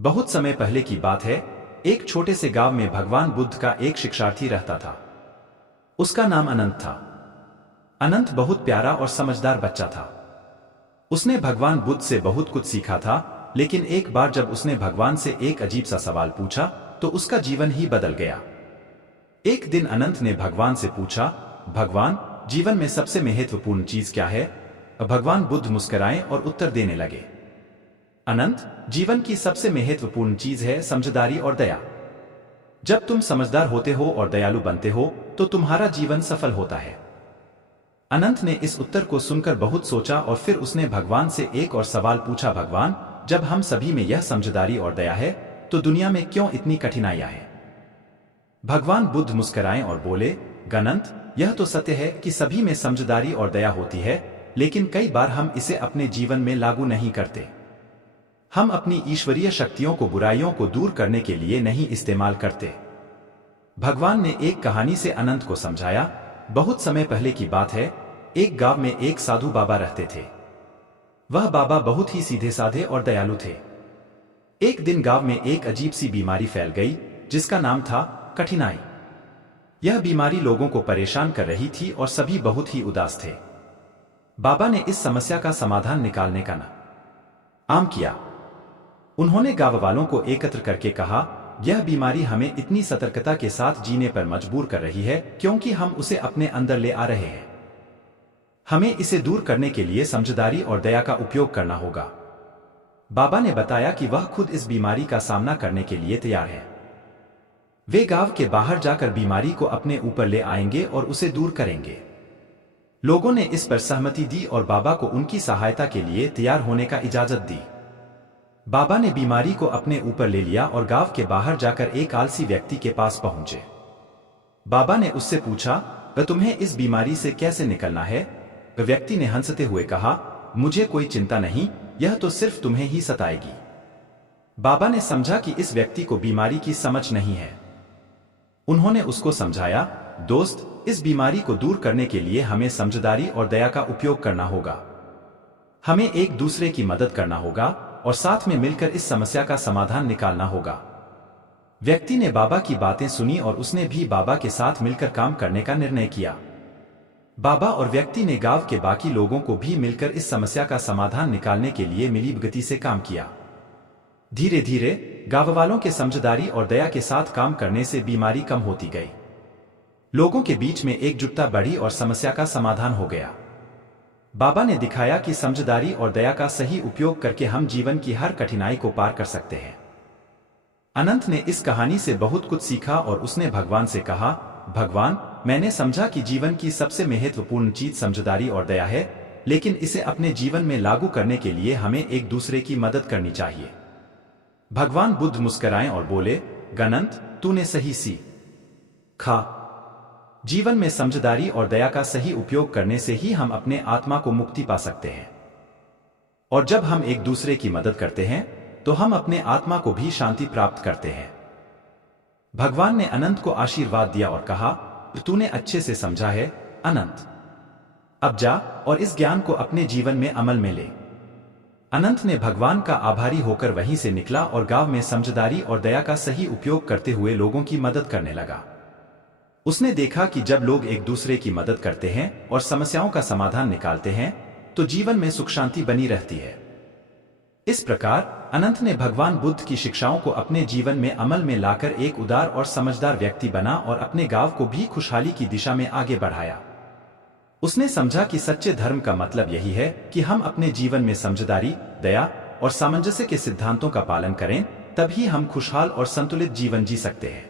बहुत समय पहले की बात है। एक छोटे से गांव में भगवान बुद्ध का एक शिक्षार्थी रहता था। उसका नाम अनंत था। अनंत बहुत प्यारा और समझदार बच्चा था। उसने भगवान बुद्ध से बहुत कुछ सीखा था, लेकिन एक बार जब उसने भगवान से एक अजीब सा सवाल पूछा तो उसका जीवन ही बदल गया। एक दिन अनंत ने भगवान से पूछा, भगवान, जीवन में सबसे महत्वपूर्ण चीज क्या है? भगवान बुद्ध मुस्कुराए और उत्तर देने लगे, अनंत, जीवन की सबसे महत्वपूर्ण चीज है समझदारी और दया। जब तुम समझदार होते हो और दयालु बनते हो तो तुम्हारा जीवन सफल होता है। अनंत ने इस उत्तर को सुनकर बहुत सोचा और फिर उसने भगवान से एक और सवाल पूछा, भगवान, जब हम सभी में यह समझदारी और दया है तो दुनिया में क्यों इतनी कठिनाइयां हैं? भगवान बुद्ध मुस्कुराए और बोले, अनंत, यह तो सत्य है कि सभी में समझदारी और दया होती है, लेकिन कई बार हम इसे अपने जीवन में लागू नहीं करते। हम अपनी ईश्वरीय शक्तियों को बुराइयों को दूर करने के लिए नहीं इस्तेमाल करते। भगवान ने एक कहानी से अनंत को समझाया। बहुत समय पहले की बात है। एक गांव में एक साधु बाबा रहते थे। वह बाबा बहुत ही सीधे साधे और दयालु थे। एक दिन गांव में एक अजीब सी बीमारी फैल गई जिसका नाम था कठिनाई। यह बीमारी लोगों को परेशान कर रही थी और सभी बहुत ही उदास थे। बाबा ने इस समस्या का समाधान निकालने का काम किया। उन्होंने गांव वालों को एकत्र करके कहा, यह बीमारी हमें इतनी सतर्कता के साथ जीने पर मजबूर कर रही है क्योंकि हम उसे अपने अंदर ले आ रहे हैं। हमें इसे दूर करने के लिए समझदारी और दया का उपयोग करना होगा। बाबा ने बताया कि वह खुद इस बीमारी का सामना करने के लिए तैयार है। वे गांव के बाहर जाकर बीमारी को अपने ऊपर ले आएंगे और उसे दूर करेंगे। लोगों ने इस पर सहमति दी और बाबा को उनकी सहायता के लिए तैयार होने का इजाजत दी। बाबा ने बीमारी को अपने ऊपर ले लिया और गांव के बाहर जाकर एक आलसी व्यक्ति के पास पहुंचे। बाबा ने उससे पूछा, तुम्हें इस बीमारी से कैसे निकलना है? व्यक्ति ने हंसते हुए कहा, मुझे कोई चिंता नहीं, यह तो सिर्फ तुम्हें ही सताएगी। बाबा ने समझा कि इस व्यक्ति को बीमारी की समझ नहीं है। उन्होंने उसको समझाया, दोस्त, इस बीमारी को दूर करने के लिए हमें समझदारी और दया का उपयोग करना होगा। हमें एक दूसरे की मदद करना होगा और साथ में मिलकर इस समस्या का समाधान निकालना होगा। व्यक्ति ने बाबा की बातें सुनी और उसने भी बाबा के साथ मिलकर काम करने का निर्णय किया। बाबा और व्यक्ति ने गांव के बाकी लोगों को भी मिलकर इस समस्या का समाधान निकालने के लिए मिलीभगती से काम किया। धीरे धीरे गांव वालों के समझदारी और दया के साथ काम करने से बीमारी कम होती गई। लोगों के बीच में एकजुटता बढ़ी और समस्या का समाधान हो गया। बाबा ने दिखाया कि समझदारी और दया का सही उपयोग करके हम जीवन की हर कठिनाई को पार कर सकते हैं। अनंत ने इस कहानी से बहुत कुछ सीखा और उसने भगवान से कहा, भगवान, मैंने समझा कि जीवन की सबसे महत्वपूर्ण चीज समझदारी और दया है, लेकिन इसे अपने जीवन में लागू करने के लिए हमें एक दूसरे की मदद करनी चाहिए। भगवान बुद्ध मुस्कुराए और बोले, अनंत, तूने सही सीखा। जीवन में समझदारी और दया का सही उपयोग करने से ही हम अपने आत्मा को मुक्ति पा सकते हैं। और जब हम एक दूसरे की मदद करते हैं तो हम अपने आत्मा को भी शांति प्राप्त करते हैं। भगवान ने अनंत को आशीर्वाद दिया और कहा, तूने अच्छे से समझा है अनंत। अब जा और इस ज्ञान को अपने जीवन में अमल में ले। अनंत ने भगवान का आभारी होकर वहीं से निकला और गांव में समझदारी और दया का सही उपयोग करते हुए लोगों की मदद करने लगा। उसने देखा कि जब लोग एक दूसरे की मदद करते हैं और समस्याओं का समाधान निकालते हैं तो जीवन में सुख शांति बनी रहती है। इस प्रकार अनंत ने भगवान बुद्ध की शिक्षाओं को अपने जीवन में अमल में लाकर एक उदार और समझदार व्यक्ति बना और अपने गांव को भी खुशहाली की दिशा में आगे बढ़ाया। उसने समझा कि सच्चे धर्म का मतलब यही है कि हम अपने जीवन में समझदारी, दया और सामंजस्य के सिद्धांतों का पालन करें, तभी हम खुशहाल और संतुलित जीवन जी सकते हैं।